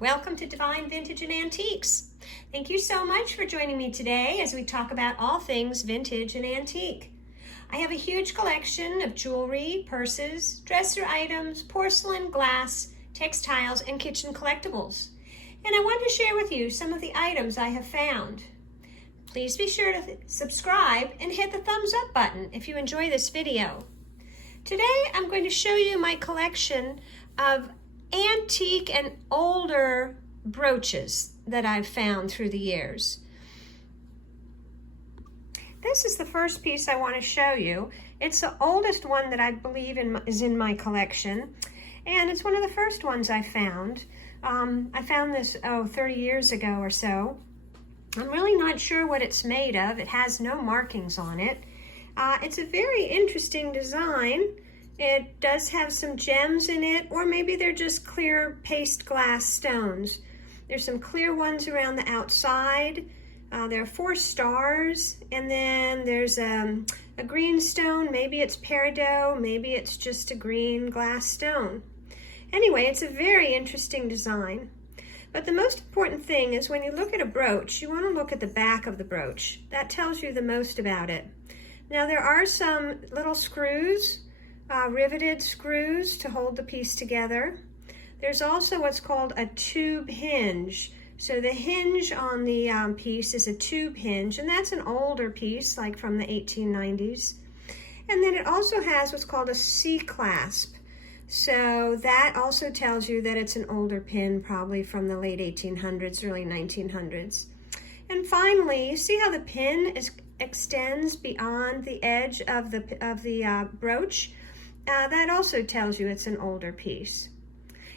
Welcome to Devine Vintage and Antiques. Thank you so much for joining me today as we talk about all things vintage and antique. I have a huge collection of jewelry, purses, dresser items, porcelain, glass, textiles, and kitchen collectibles. And I want to share with you some of the items I have found. Please be sure to subscribe and hit the thumbs up button if you enjoy this video. Today I'm going to show you my collection of antique and older brooches that I've found through the years. This is the first piece I want to show you. It's the oldest one that I believe is in my collection, and it's one of the first ones I found. I found this 30 years ago or so. I'm really not sure what it's made of. It has no markings on it. It's a very interesting design. It does have some gems in it, or maybe they're just clear paste glass stones. There's some clear ones around the outside. There are 4 stars, and then there's a green stone. Maybe it's peridot, maybe it's just a green glass stone. Anyway, it's a very interesting design. But the most important thing is when you look at a brooch, you want to look at the back of the brooch. That tells you the most about it. Now there are some little screws, riveted screws to hold the piece together. There's also what's called a tube hinge. So the hinge on the piece is a tube hinge, and that's an older piece, like from the 1890s. And then it also has what's called a C-clasp. So that also tells you that it's an older pin, probably from the late 1800s, early 1900s. And finally, you see how the pin extends beyond the edge of the brooch? That also tells you it's an older piece.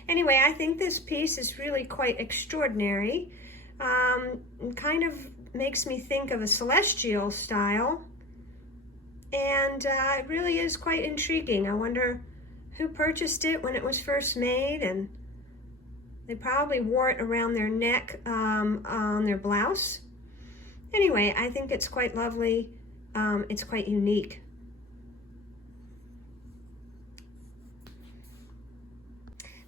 Anyway, I think this piece is really quite extraordinary. Kind of makes me think of a celestial style. And it really is quite intriguing. I wonder who purchased it when it was first made, and they probably wore it around their neck on their blouse. Anyway, I think it's quite lovely. It's quite unique.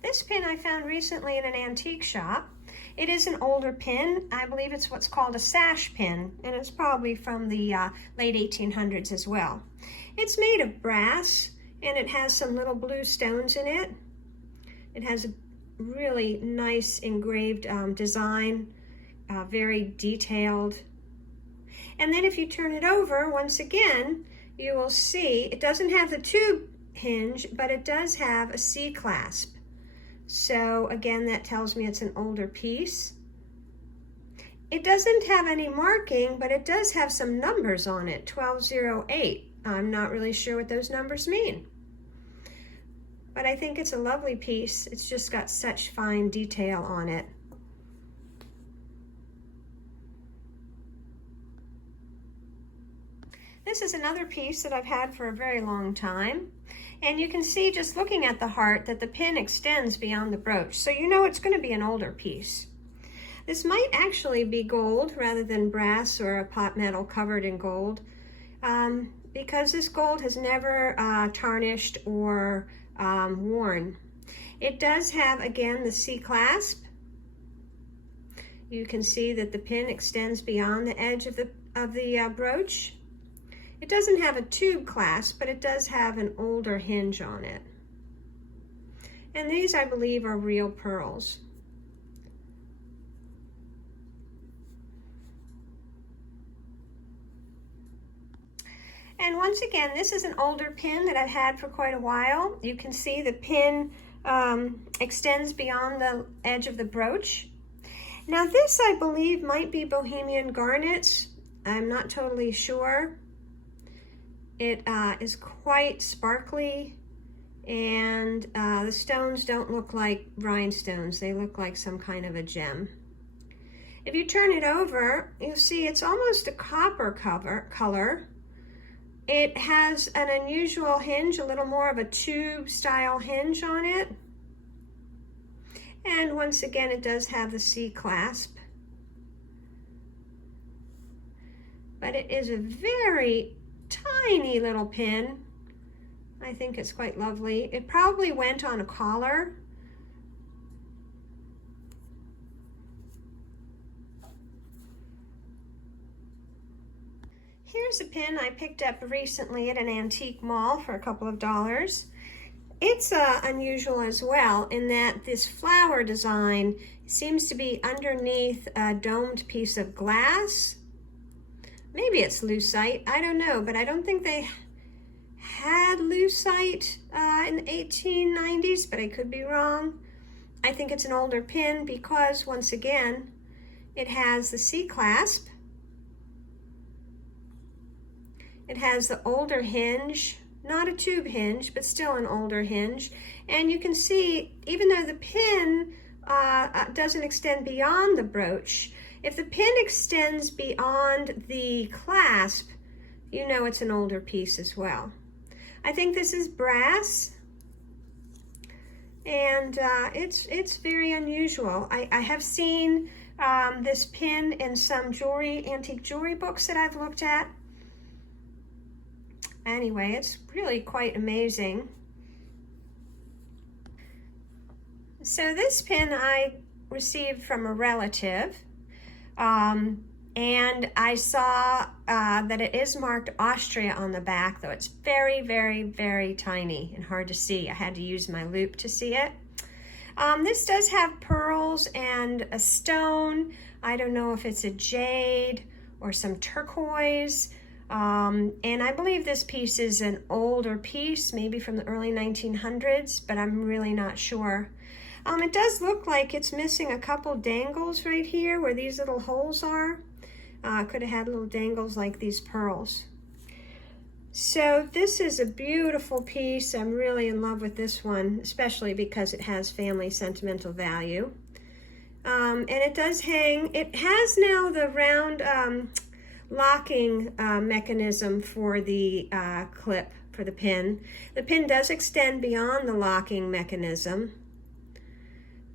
This pin I found recently in an antique shop. It is an older pin. I believe it's what's called a sash pin, and it's probably from the late 1800s as well. It's made of brass, and it has some little blue stones in it. It has a really nice engraved design, very detailed. And then if you turn it over, once again, you will see it doesn't have the tube hinge, but it does have a C-clasp. So again, that tells me it's an older piece. It doesn't have any marking, but it does have some numbers on it, 1208. I'm not really sure what those numbers mean. But I think it's a lovely piece. It's just got such fine detail on it. This is another piece that I've had for a very long time. And you can see just looking at the heart that the pin extends beyond the brooch. So you know it's going to be an older piece. This might actually be gold rather than brass or a pot metal covered in gold, because this gold has never tarnished or worn. It does have, again, the C-clasp. You can see that the pin extends beyond the edge of the brooch. It doesn't have a tube clasp, but it does have an older hinge on it. And these, I believe, are real pearls. And once again, this is an older pin that I've had for quite a while. You can see the pin extends beyond the edge of the brooch. Now this, I believe, might be bohemian garnet. I'm not totally sure. It is quite sparkly, and the stones don't look like rhinestones. They look like some kind of a gem. If you turn it over, you'll see it's almost a copper color. It has an unusual hinge, a little more of a tube style hinge on it. And once again, it does have the C-clasp. But it is a very tiny little pin. I think it's quite lovely. It probably went on a collar. Here's a pin I picked up recently at an antique mall for a couple of dollars. It's unusual as well in that this flower design seems to be underneath a domed piece of glass. Maybe it's lucite, I don't know, but I don't think they had lucite in the 1890s, but I could be wrong. I think it's an older pin because, once again, it has the C-clasp. It has the older hinge, not a tube hinge, but still an older hinge. And you can see, even though the pin doesn't extend beyond the brooch, if the pin extends beyond the clasp, you know it's an older piece as well. I think this is brass, and it's very unusual. I have seen this pin in some antique jewelry books that I've looked at. Anyway, it's really quite amazing. So this pin I received from a relative, and I saw that it is marked Austria on the back, though it's very, very, very tiny and hard to see. I had to use my loupe to see it. This does have pearls and a stone. I don't know if it's a jade or some turquoise. And I believe this piece is an older piece, maybe from the early 1900s, but I'm really not sure. It does look like it's missing a couple dangles right here where these little holes are. Could have had little dangles like these pearls. So this is a beautiful piece. I'm really in love with this one, especially because it has family sentimental value. And it does hang. It has now the round locking mechanism for the clip for the pin. The pin does extend beyond the locking mechanism.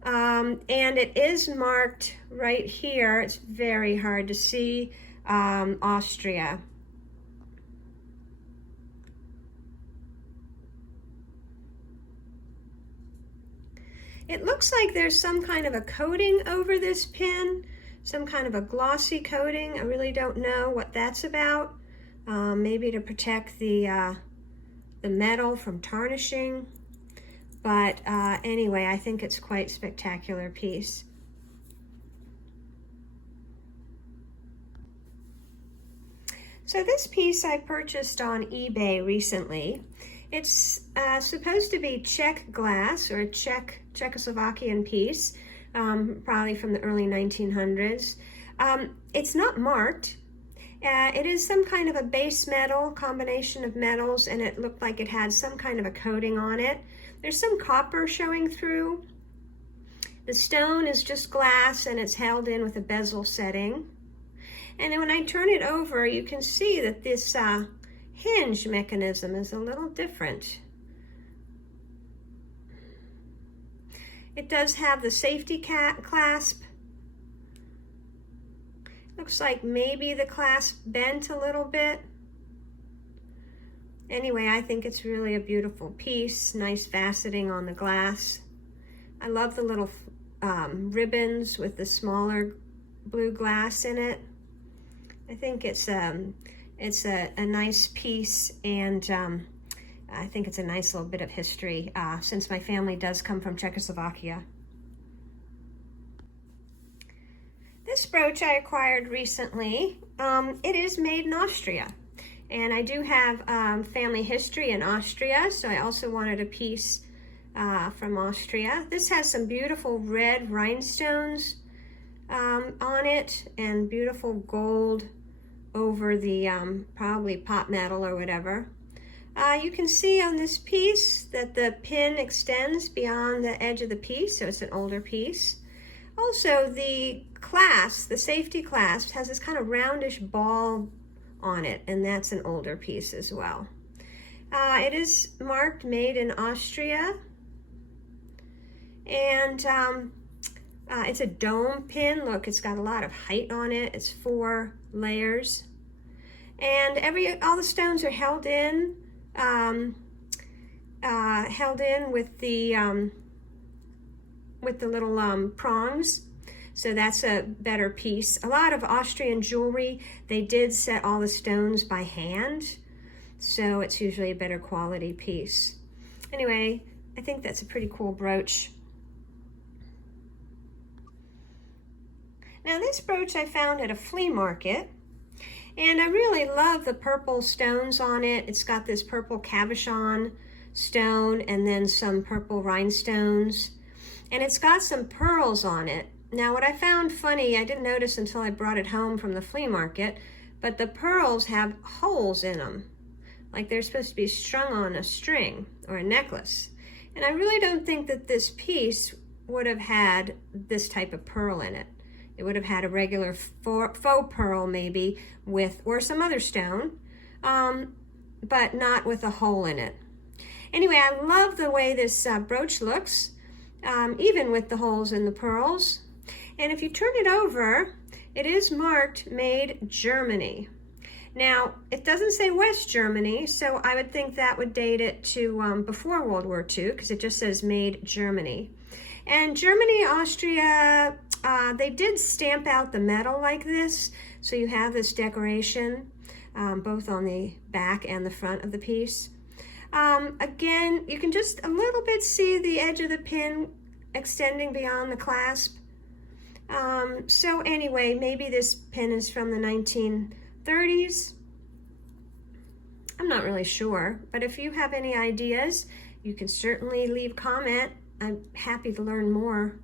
And it is marked right here. It's very hard to see, Austria. It looks like there's some kind of a coating over this pin, some kind of a glossy coating. I really don't know what that's about. Maybe to protect the metal from tarnishing. But anyway, I think it's quite a spectacular piece. So this piece I purchased on eBay recently. It's supposed to be Czech glass, or a Czechoslovakian piece, probably from the early 1900s. It's not marked. It is some kind of a base metal, combination of metals, and it looked like it had some kind of a coating on it. There's some copper showing through. The stone is just glass, and it's held in with a bezel setting. And then when I turn it over, you can see that this hinge mechanism is a little different. It does have the safety clasp. Looks like maybe the clasp bent a little bit. Anyway, I think it's really a beautiful piece. Nice faceting on the glass. I love the little ribbons with the smaller blue glass in it. I think it's a nice piece, and I think it's a nice little bit of history since my family does come from Czechoslovakia. This brooch I acquired recently. It is made in Austria, and I do have family history in Austria, so I also wanted a piece from Austria. This has some beautiful red rhinestones on it, and beautiful gold over the probably pot metal or whatever. You can see on this piece that the pin extends beyond the edge of the piece, so it's an older piece. Also, the clasp, the safety clasp, has this kind of roundish ball on it, and that's an older piece as well. It is marked made in Austria, and it's a dome pin. Look, it's got a lot of height on it. It's 4 layers, and all the stones are held in with the little prongs. So that's a better piece. A lot of Austrian jewelry, they did set all the stones by hand, so it's usually a better quality piece. Anyway, I think that's a pretty cool brooch. Now this brooch I found at a flea market, and I really love the purple stones on it. It's got this purple cabochon stone and then some purple rhinestones, and it's got some pearls on it. Now what I found funny, I didn't notice until I brought it home from the flea market, but the pearls have holes in them, like they're supposed to be strung on a string or a necklace. And I really don't think that this piece would have had this type of pearl in it. It would have had a regular faux pearl maybe with, or some other stone, but not with a hole in it. Anyway, I love the way this brooch looks, even with the holes in the pearls. And if you turn it over, it is marked Made Germany. Now, it doesn't say West Germany, so I would think that would date it to before World War II, because it just says Made Germany. And Germany, Austria, they did stamp out the metal like this, so you have this decoration, both on the back and the front of the piece. Again, you can just a little bit see the edge of the pin extending beyond the clasp. So anyway, maybe this pin is from the 1930s. I'm not really sure, but if you have any ideas, you can certainly leave a comment. I'm happy to learn more.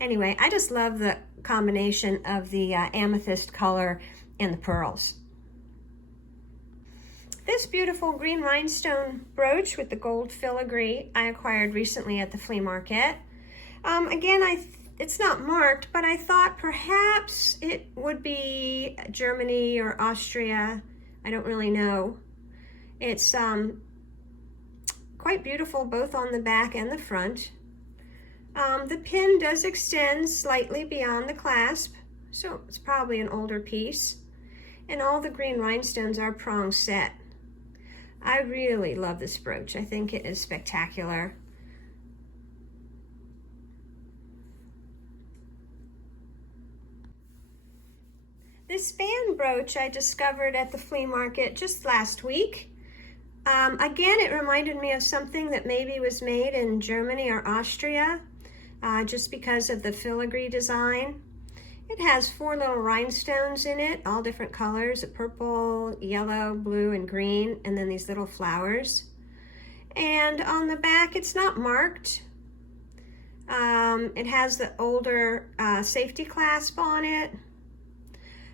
Anyway, I just love the combination of the amethyst color and the pearls. This beautiful green rhinestone brooch with the gold filigree I acquired recently at the flea market. Again, it's not marked, but I thought perhaps it would be Germany or Austria. I don't really know. It's quite beautiful both on the back and the front. The pin does extend slightly beyond the clasp, so it's probably an older piece. And all the green rhinestones are prong set. I really love this brooch. I think it is spectacular. This band brooch I discovered at the flea market just last week. Again, it reminded me of something that maybe was made in Germany or Austria, just because of the filigree design. It has 4 little rhinestones in it, all different colors, purple, yellow, blue, and green, and then these little flowers. And on the back, it's not marked. It has the older safety clasp on it.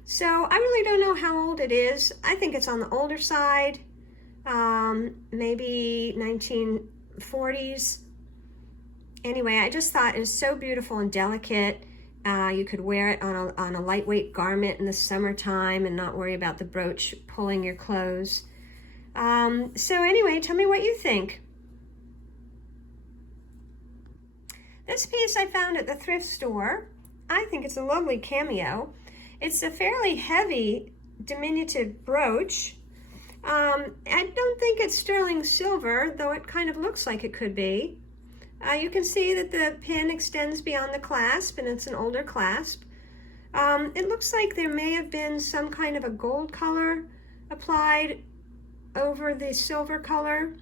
So I really don't know how old it is. I think it's on the older side, maybe 1940s. Anyway, I just thought it was so beautiful and delicate. You could wear it on a lightweight garment in the summertime and not worry about the brooch pulling your clothes. So anyway, tell me what you think. This piece I found at the thrift store. I think it's a lovely cameo. It's a fairly heavy diminutive brooch. I don't think it's sterling silver, though it kind of looks like it could be. You can see that the pin extends beyond the clasp, and it's an older clasp. It looks like there may have been some kind of a gold color applied over the silver color,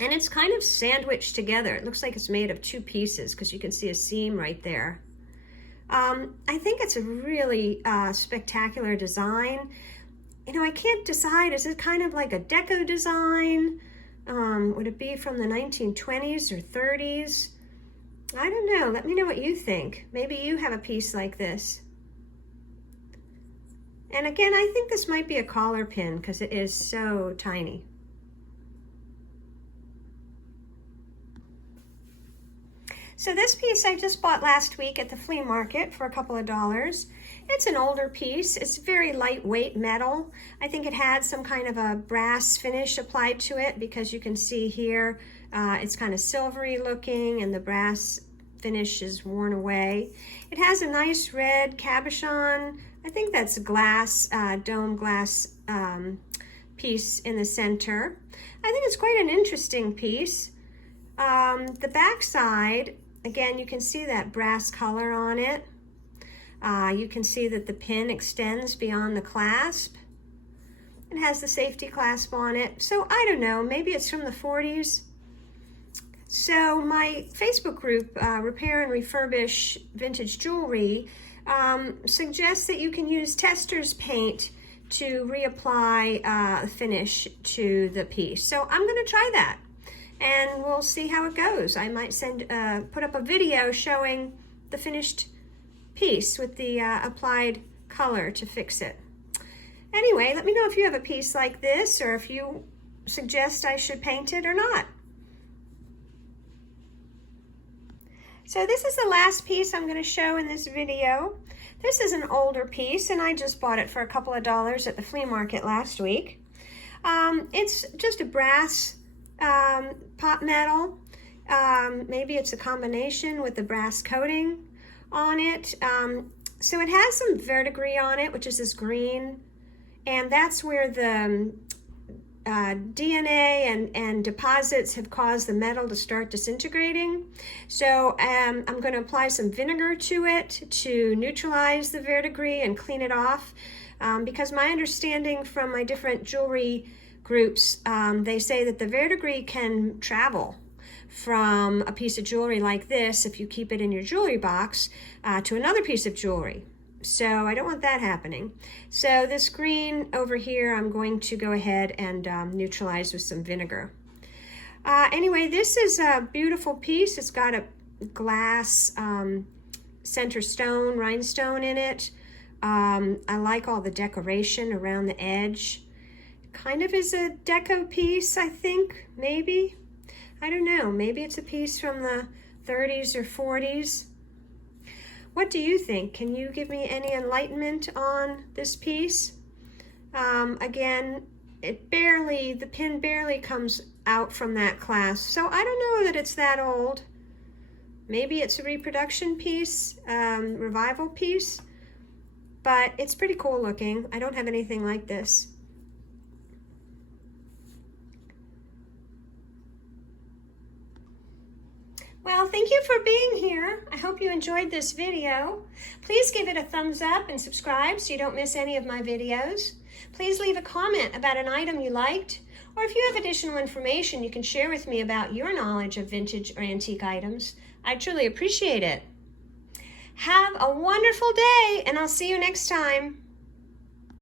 and it's kind of sandwiched together. It looks like it's made of 2 pieces because you can see a seam right there. I think it's a really spectacular design. You know, I can't decide, is it kind of like a deco design? Would it be from the 1920s or 30s? I don't know. Let me know what you think. Maybe you have a piece like this. And again, I think this might be a collar pin because it is so tiny. So this piece I just bought last week at the flea market for a couple of dollars. It's an older piece. It's very lightweight metal. I think it had some kind of a brass finish applied to it because you can see here it's kind of silvery looking and the brass finish is worn away. It has a nice red cabochon. I think that's glass, dome glass piece in the center. I think it's quite an interesting piece. The back side Again, you can see that brass color on it. You can see that the pin extends beyond the clasp. It has the safety clasp on it. So I don't know, maybe it's from the 40s. So my Facebook group, Repair and Refurbish Vintage Jewelry, suggests that you can use tester's paint to reapply finish to the piece. So I'm going to try that, and we'll see how it goes. I might put up a video showing the finished piece with the applied color to fix it. Anyway, let me know if you have a piece like this, or if you suggest I should paint it or not. So this is the last piece I'm going to show in this video. This is an older piece, and I just bought it for a couple of dollars at the flea market last week. It's just a brass pot metal. Maybe it's a combination with the brass coating on it. So it has some verdigris on it, which is this green, and that's where the DNA and deposits have caused the metal to start disintegrating. So I'm going to apply some vinegar to it to neutralize the verdigris and clean it off, because my understanding from my different jewelry groups, they say that the verdigris can travel from a piece of jewelry like this, if you keep it in your jewelry box, to another piece of jewelry. So I don't want that happening. So this green over here, I'm going to go ahead and neutralize with some vinegar. Anyway, this is a beautiful piece. It's got a glass center stone, rhinestone in it. I like all the decoration around the edge. Kind of is a deco piece, I think, maybe. I don't know, maybe it's a piece from the 30s or 40s. What do you think? Can you give me any enlightenment on this piece? Again, the pin barely comes out from that clasp, so I don't know that it's that old. Maybe it's a reproduction piece, revival piece, but it's pretty cool looking. I don't have anything like this. Well, thank you for being here. I hope you enjoyed this video. Please give it a thumbs up and subscribe so you don't miss any of my videos. Please leave a comment about an item you liked, or if you have additional information you can share with me about your knowledge of vintage or antique items. I truly appreciate it. Have a wonderful day, and I'll see you next time.